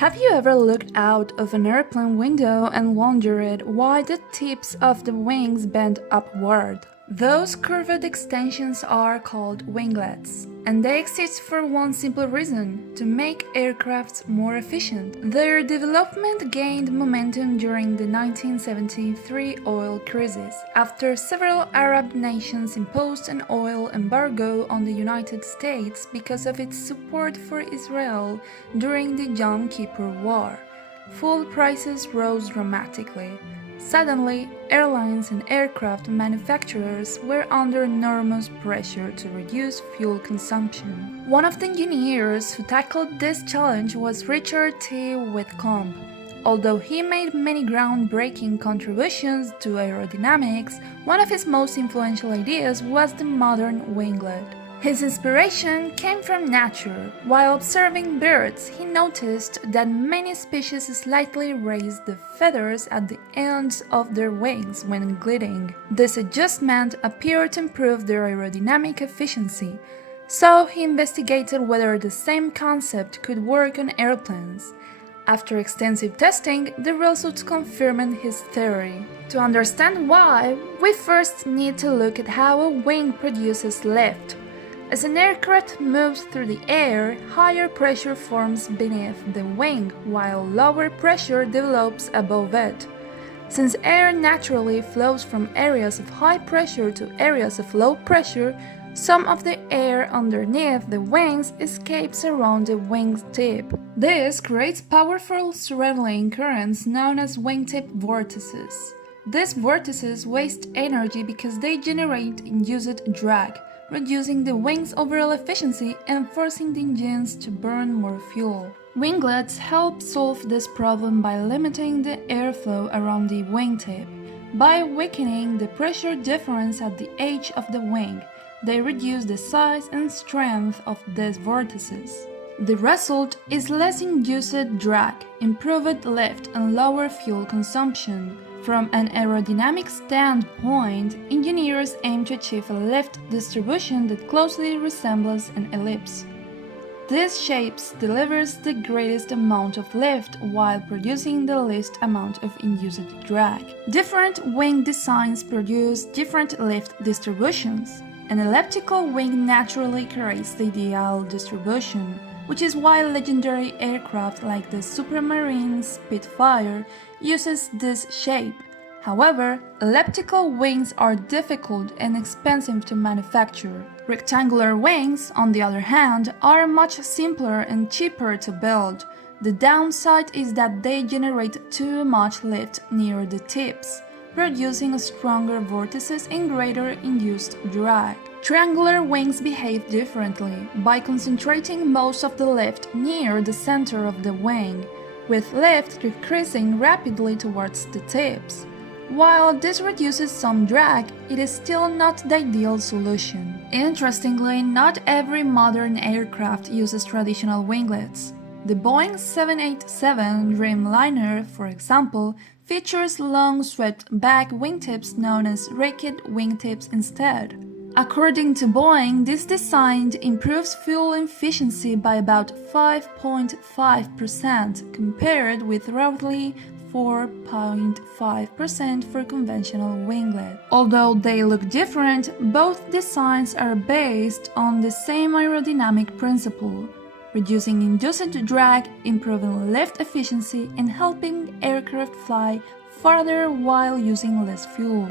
Have you ever looked out of an airplane window and wondered why the tips of the wings bend upward? Those curved extensions are called winglets, and they exist for one simple reason: to make aircraft more efficient. Their development gained momentum during the 1973 oil crisis, after several Arab nations imposed an oil embargo on the United States because of its support for Israel during the Yom Kippur War. Fuel prices rose dramatically. Suddenly, airlines and aircraft manufacturers were under enormous pressure to reduce fuel consumption. One of the engineers who tackled this challenge was Richard T. Whitcomb. Although he made many groundbreaking contributions to aerodynamics, one of his most influential ideas was the modern winglet. His inspiration came from nature. While observing birds, he noticed that many species slightly raised the feathers at the ends of their wings when gliding. This adjustment appeared to improve their aerodynamic efficiency, so he investigated whether the same concept could work on airplanes. After extensive testing, the results confirmed his theory. To understand why, we first need to look at how a wing produces lift. As an aircraft moves through the air, higher pressure forms beneath the wing, while lower pressure develops above it. Since air naturally flows from areas of high pressure to areas of low pressure, some of the air underneath the wings escapes around the wingtip. This creates powerful swirling currents known as wingtip vortices. These vortices waste energy because they generate induced drag, reducing the wing's overall efficiency and forcing the engines to burn more fuel. Winglets help solve this problem by limiting the airflow around the wingtip. By weakening the pressure difference at the edge of the wing, they reduce the size and strength of these vortices. The result is less induced drag, improved lift, and lower fuel consumption. From an aerodynamic standpoint, engineers aim to achieve a lift distribution that closely resembles an ellipse. This shape delivers the greatest amount of lift while producing the least amount of induced drag. Different wing designs produce different lift distributions. An elliptical wing naturally creates the ideal distribution, which is why legendary aircraft like the Supermarine Spitfire uses this shape. However, elliptical wings are difficult and expensive to manufacture. Rectangular wings, on the other hand, are much simpler and cheaper to build. The downside is that they generate too much lift near the tips, producing stronger vortices and greater induced drag. Triangular wings behave differently by concentrating most of the lift near the center of the wing, with lift decreasing rapidly towards the tips. While this reduces some drag, it is still not the ideal solution. Interestingly, not every modern aircraft uses traditional winglets. The Boeing 787 Dreamliner, for example, features long swept-back wingtips known as raked wingtips instead. According to Boeing, this design improves fuel efficiency by about 5.5% compared with roughly 4.5% for conventional winglet. Although they look different, both designs are based on the same aerodynamic principle: reducing induced drag, improving lift efficiency, and helping aircraft fly farther while using less fuel.